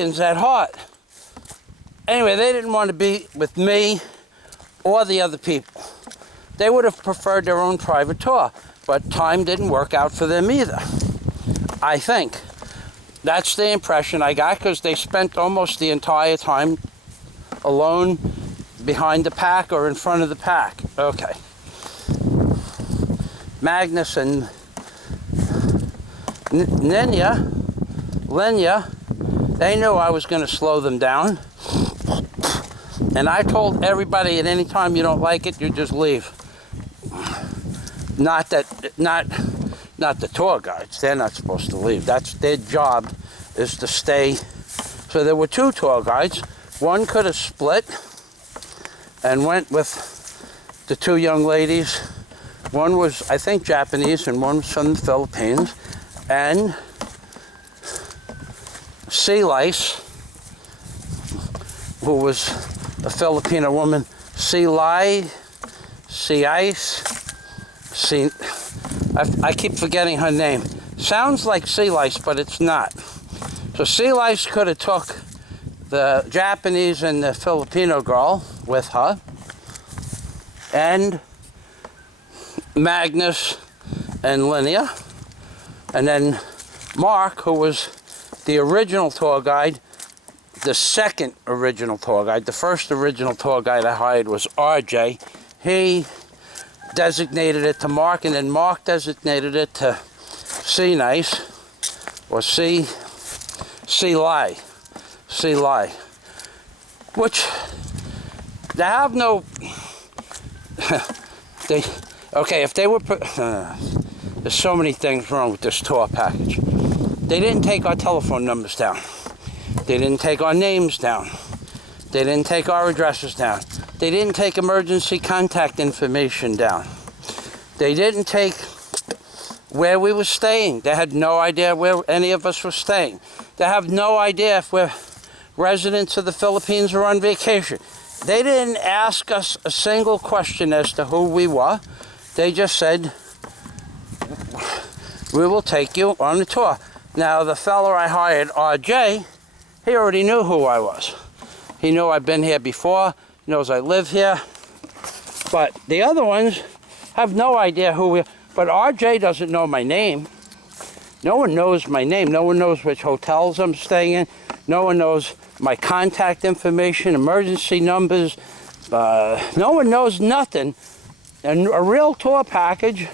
at heart. Anyway, they didn't want to be with me or the other people. They would have preferred their own private tour, but time didn't work out for them either, I think. That's the impression I got, because they spent almost the entire time alone behind the pack or in front of the pack. Okay. Magnus and Lenya, they knew I was going to slow them down. And I told everybody, at any time you don't like it, you just leave. Not the tour guides. They're not supposed to leave. That's their job, is to stay. So there were two tour guides. One could have split and went with the two young ladies. One was, I think, Japanese, and one was from the Philippines. And Sea Lice, who was a Filipino woman, Sea Ice, I keep forgetting her name. Sounds like Sea Lice, but it's not. So Sea Lice could have took the Japanese and the Filipino girl with her, and Magnus and Linnea, and then Mark, who was the original tour guide, the second original tour guide. The first original tour guide I hired was RJ. He designated it to Mark, and then Mark designated it to Sea Nice, or Sea Lie, which they have no. If they were, there's so many things wrong with this tour package. They didn't take our telephone numbers down. They didn't take our names down. They didn't take our addresses down. They didn't take emergency contact information down. They didn't take where we were staying. They had no idea where any of us were staying. They have no idea if we're residents of the Philippines or on vacation. They didn't ask us a single question as to who we were. They just said, we will take you on the tour. Now, the fellow I hired, RJ, he already knew who I was. He knew I've been here before. He knows I live here. But the other ones have no idea who we are. But RJ doesn't know my name. No one knows my name. No one knows which hotels I'm staying in. No one knows my contact information, emergency numbers. No one knows nothing. And a real tour package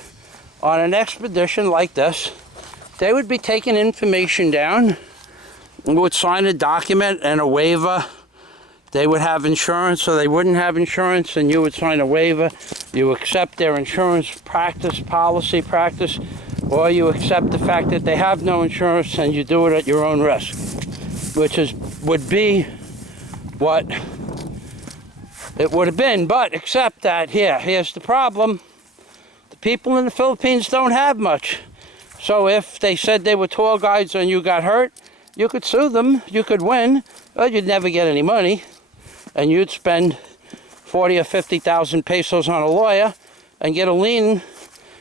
on an expedition like this, they would be taking information down. We would sign a document and a waiver. They would have insurance, or they wouldn't have insurance, and you would sign a waiver. You accept their insurance policy practice, or you accept the fact that they have no insurance and you do it at your own risk, which would be what it would have been. But except that here's the problem. The people in the Philippines don't have much. So if they said they were tour guides and you got hurt, you could sue them, you could win, but you'd never get any money. And you'd spend 40 or 50,000 pesos on a lawyer and get a lien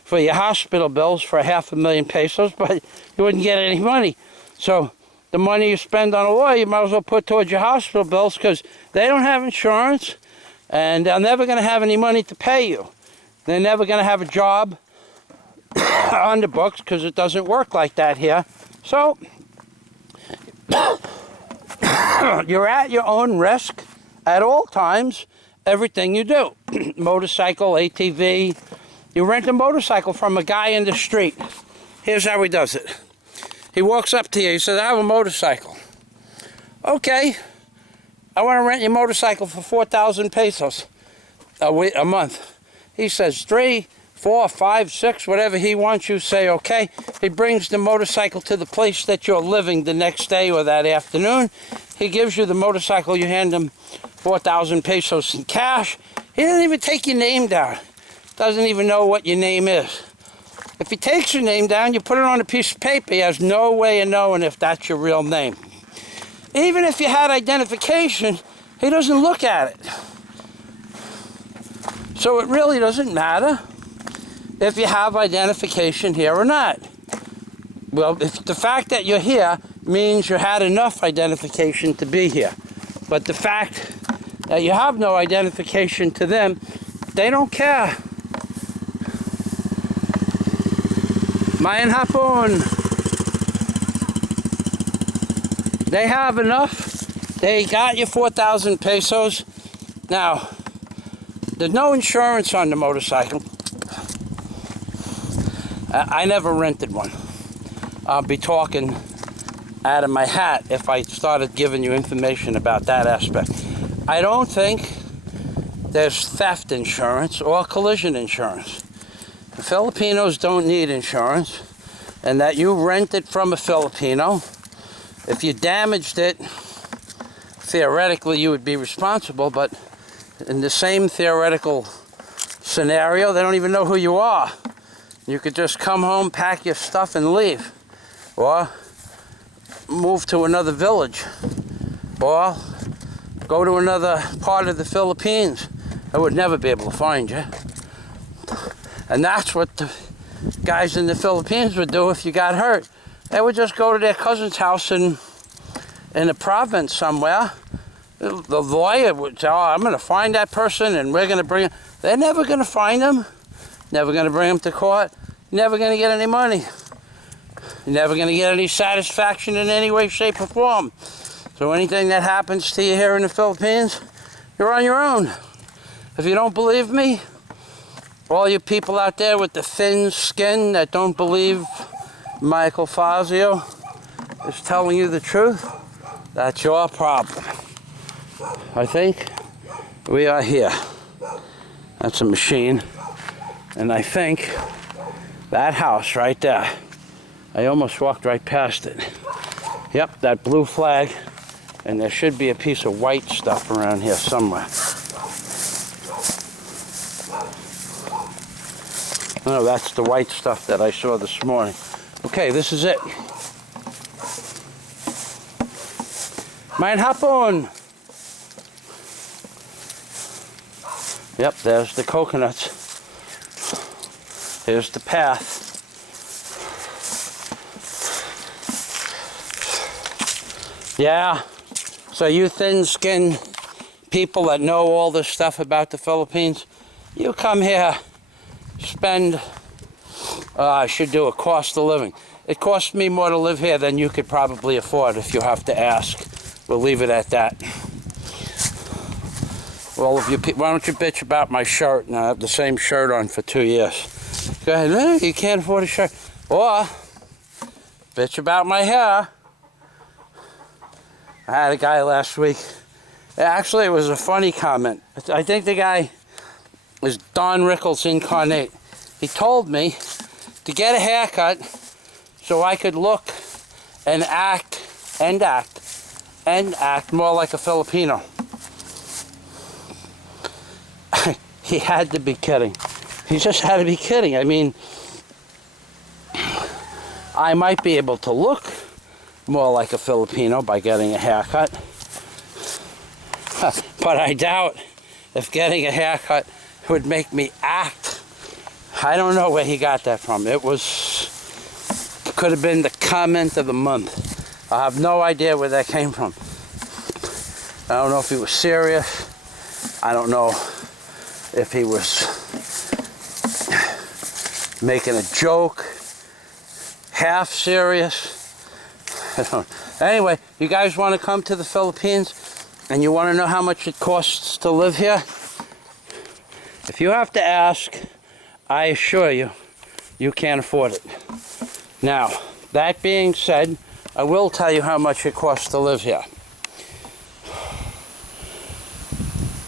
for your hospital bills for 500,000 pesos, but you wouldn't get any money. So the money you spend on a lawyer, you might as well put towards your hospital bills, because they don't have insurance and they're never going to have any money to pay you. They're never going to have a job on the books, because it doesn't work like that here. So you're at your own risk at all times, everything you do. Motorcycle, ATV. You rent a motorcycle from a guy in the street. Here's how he does it. He walks up to you, he says, I have a motorcycle. Okay, I want to rent your motorcycle for 4,000 pesos a month. He says 3, 4, 5, 6, whatever he wants. You say okay. He brings the motorcycle to the place that you're living the next day or that afternoon. He gives you the motorcycle. You hand him 4,000 pesos in cash. He doesn't even take your name down. Doesn't even know what your name is. If he takes your name down, you put it on a piece of paper. He has no way of knowing if that's your real name. Even if you had identification, he doesn't look at it. So it really doesn't matter if you have identification here or not. Well, if the fact that you're here means you had enough identification to be here. But the fact that you have no identification to them, they don't care. Mayan hapon. They have enough. They got you 4,000 pesos. Now, there's no insurance on the motorcycle. I never rented one. I'll be talking out of my hat if I started giving you information about that aspect. I don't think there's theft insurance or collision insurance. The Filipinos don't need insurance, and that you rent it from a Filipino. If you damaged it, theoretically you would be responsible, but in the same theoretical scenario, they don't even know who you are. You could just come home, pack your stuff, and leave. Or move to another village. Or go to another part of the Philippines. I would never be able to find you. And that's what the guys in the Philippines would do if you got hurt. They would just go to their cousin's house in a province somewhere. The lawyer would say, oh, I'm going to find that person and we're going to bring him. They're never going to find him. Never going to bring him to court. Never going to get any money. You're never going to get any satisfaction in any way, shape, or form. So anything that happens to you here in the Philippines, you're on your own. If you don't believe me, all you people out there with the thin skin that don't believe Michael Fazio is telling you the truth, that's your problem. I think we are here. That's a machine. And I think that house right there, I almost walked right past it. Yep, that blue flag. And there should be a piece of white stuff around here somewhere. No, that's the white stuff that I saw this morning. Okay, this is it. Mein hapon. Yep, there's the coconuts. Here's the path. Yeah, so you thin-skinned people that know all this stuff about the Philippines, you come here, spend, I should do a cost of living. It costs me more to live here than you could probably afford if you have to ask. We'll leave it at that. All of you people, why don't you bitch about my shirt? And I have the same shirt on for 2 years. Go ahead, you can't afford a shirt. Or, bitch about my hair. I had a guy last week. Actually, it was a funny comment. I think the guy is Don Rickles incarnate. He told me to get a haircut so I could look and act more like a Filipino. He had to be kidding. He just had to be kidding. I mean, I might be able to look more like a Filipino by getting a haircut. But I doubt if getting a haircut would make me act. I don't know where he got that from. It could have been the comment of the month. I have no idea where that came from. I don't know if he was serious. I don't know if he was making a joke, half serious. Anyway, you guys want to come to the Philippines and you want to know how much it costs to live here? If you have to ask, I assure you, you can't afford it. Now, that being said, I will tell you how much it costs to live here.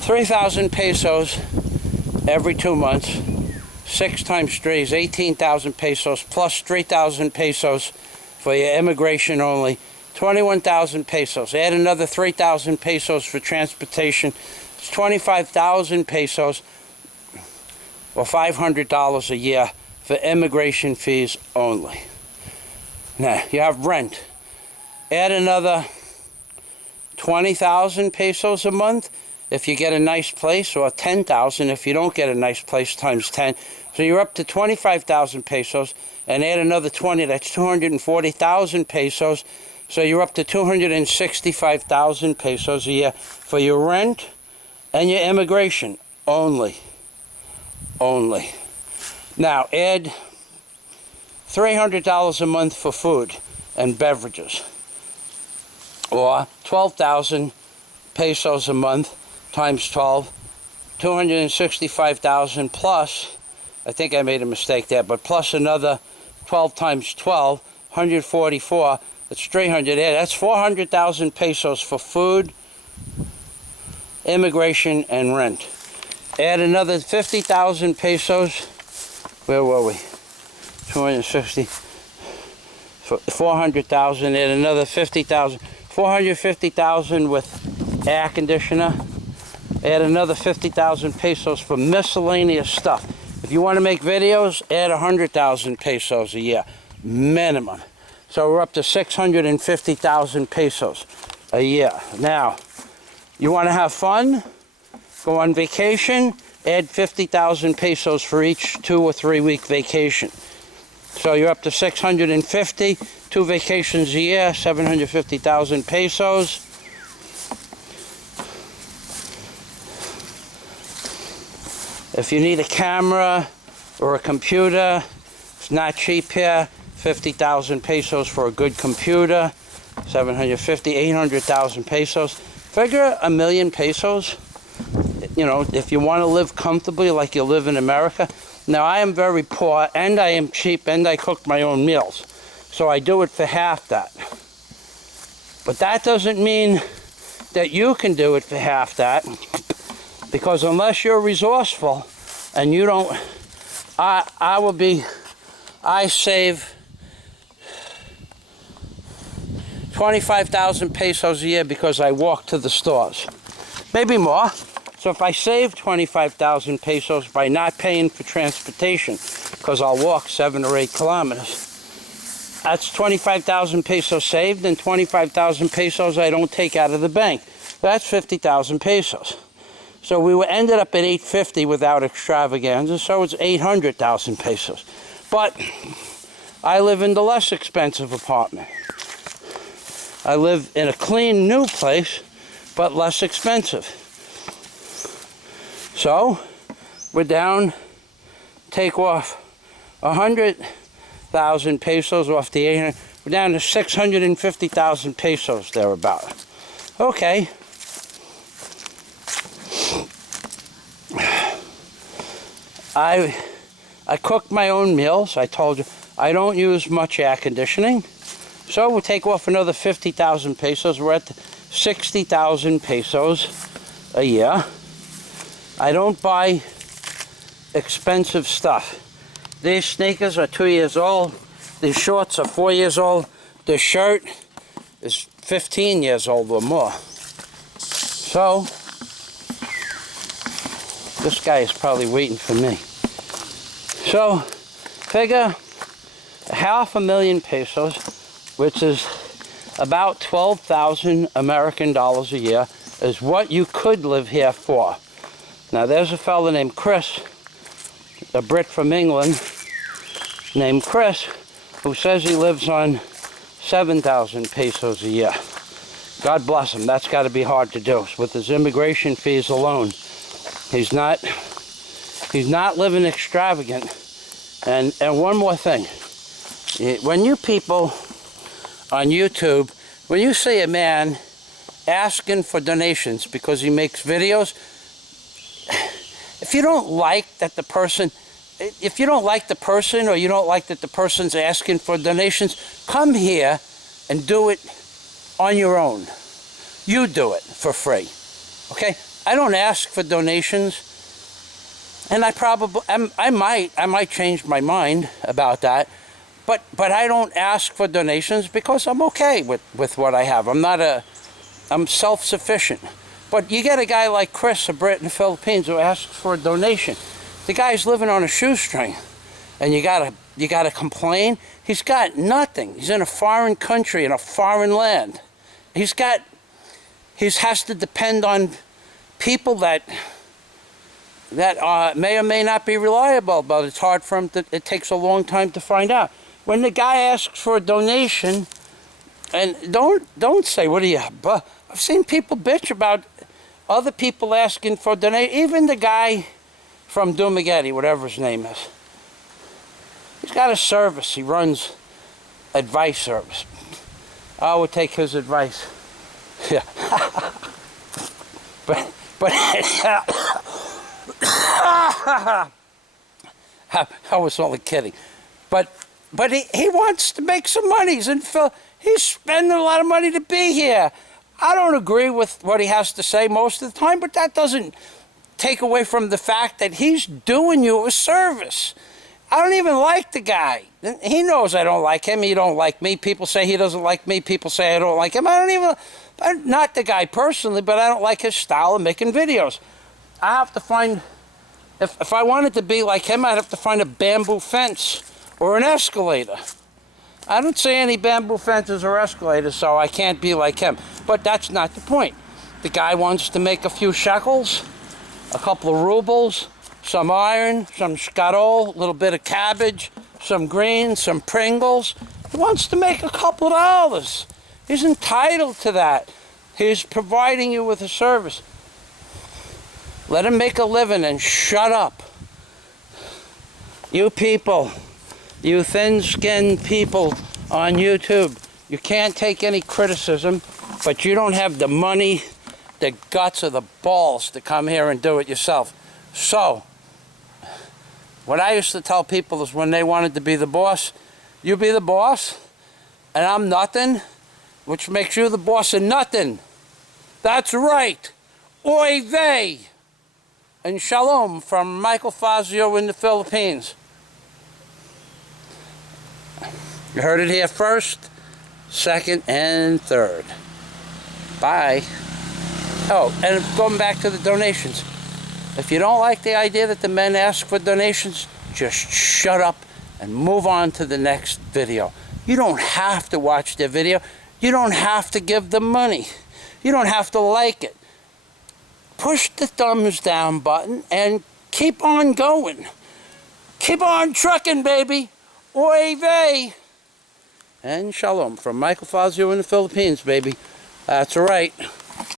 3,000 pesos every 2 months. 6 times 3 is 18,000 pesos plus 3,000 pesos for your immigration only. 21,000 pesos. Add another 3,000 pesos for transportation. It's 25,000 pesos or $500 a year for immigration fees only. Now, you have rent. Add another 20,000 pesos a month if you get a nice place, or 10,000 if you don't get a nice place times 10. So you're up to 25,000 pesos, and add another 20, that's 240,000 pesos So you're up to 265,000 pesos a year for your rent and your immigration only. Only. Now add $300 a month for food and beverages, or 12,000 pesos a month times 12, 265,000 plus, I think I made a mistake there, but plus another 12 times 12, 144, that's 300, that's 400,000 pesos for food, immigration, and rent. Add another 50,000 pesos, where were we? 260, 400,000, add another 50,000, 450,000 with air conditioner, add another 50,000 pesos for miscellaneous stuff. If you want to make videos, add 100,000 pesos a year, minimum. So we're up to 650,000 pesos a year. Now, you want to have fun, go on vacation, add 50,000 pesos for each 2 or 3 week vacation. So you're up to 650, 2 vacations a year, 750,000 pesos. If you need a camera or a computer, it's not cheap here. 50,000 pesos for a good computer, 750, 800,000 pesos. Figure a million pesos, you know, if you want to live comfortably like you live in America. Now, I am very poor, and I am cheap, and I cook my own meals. So I do it for half that. But that doesn't mean that you can do it for half that, because unless you're resourceful and you don't, I save 25,000 pesos a year because I walk to the stores. Maybe more. So if I save 25,000 pesos by not paying for transportation, because I'll walk 7 or 8 kilometers, that's 25,000 pesos saved, and 25,000 pesos I don't take out of the bank. That's 50,000 pesos. So we ended up at 850 without extravaganza, so it's 800,000 pesos. But I live in the less expensive apartment. I live in a clean, new place, but less expensive. So, we're down, take off 100,000 pesos off the 800, we're down to 650,000 pesos thereabout. Okay. I cook my own meals. I told you, I don't use much air conditioning. So we'll take off another 50,000 pesos. We're at 60,000 pesos a year. I don't buy expensive stuff. These sneakers are 2 years old. These shorts are 4 years old. This shirt is 15 years old or more. So, this guy is probably waiting for me. So, figure 500,000 pesos, which is about 12,000 American dollars a year, is what you could live here for. Now, there's a fellow named Chris, a Brit from England, named Chris, who says he lives on 7,000 pesos a year. God bless him. That's got to be hard to do with his immigration fees alone. He's not living extravagant. And one more thing. When you people on YouTube, when you see a man asking for donations because he makes videos, if you don't like the person or you don't like that the person's asking for donations, come here and do it on your own. You do it for free. Okay? I don't ask for donations, and I might change my mind about that, but I don't ask for donations because I'm okay with what I have. I'm self-sufficient. But you get a guy like Chris, a Brit in the Philippines, who asks for a donation. The guy's living on a shoestring, and you gotta complain. He's got nothing. He's in a foreign country, in a foreign land. He has to depend on people that may or may not be reliable, but it's hard for him. It takes a long time to find out. When the guy asks for a donation, And don't say, what are you, but I've seen people bitch about other people asking for donation. Even the guy from Dumagetti, whatever his name is. He's got a service. He runs advice service. I would take his advice. Yeah. but I was only kidding. But he wants to make some money. He's spending a lot of money to be here. I don't agree with what he has to say most of the time, but that doesn't take away from the fact that he's doing you a service. I don't even like the guy. He knows I don't like him. He don't like me. People say he doesn't like me. People say I don't like him. I'm not the guy personally, but I don't like his style of making videos. I have to find, if I wanted to be like him, I'd have to find a bamboo fence or an escalator. I don't see any bamboo fences or escalators, so I can't be like him. But that's not the point. The guy wants to make a few shekels, a couple of rubles, some iron, some scuttle, a little bit of cabbage, some greens, some Pringles. He wants to make a couple of dollars. He's entitled to that. He's providing you with a service. Let him make a living and shut up. You people, you thin-skinned people on YouTube, you can't take any criticism, but you don't have the money, the guts, or the balls to come here and do it yourself. So, what I used to tell people is when they wanted to be the boss, you be the boss, and I'm nothing, which makes you the boss of nothing. That's right. Oy vey. And shalom from Michael Fazio in the Philippines. You heard it here first, second, and third. Bye. Oh, and going back to the donations. If you don't like the idea that the men ask for donations, just shut up and move on to the next video. You don't have to watch their video. You don't have to give them money. You don't have to like it. Push the thumbs down button and keep on going. Keep on trucking, baby. Oy vey. And shalom from Michael Fazio in the Philippines, baby. That's right.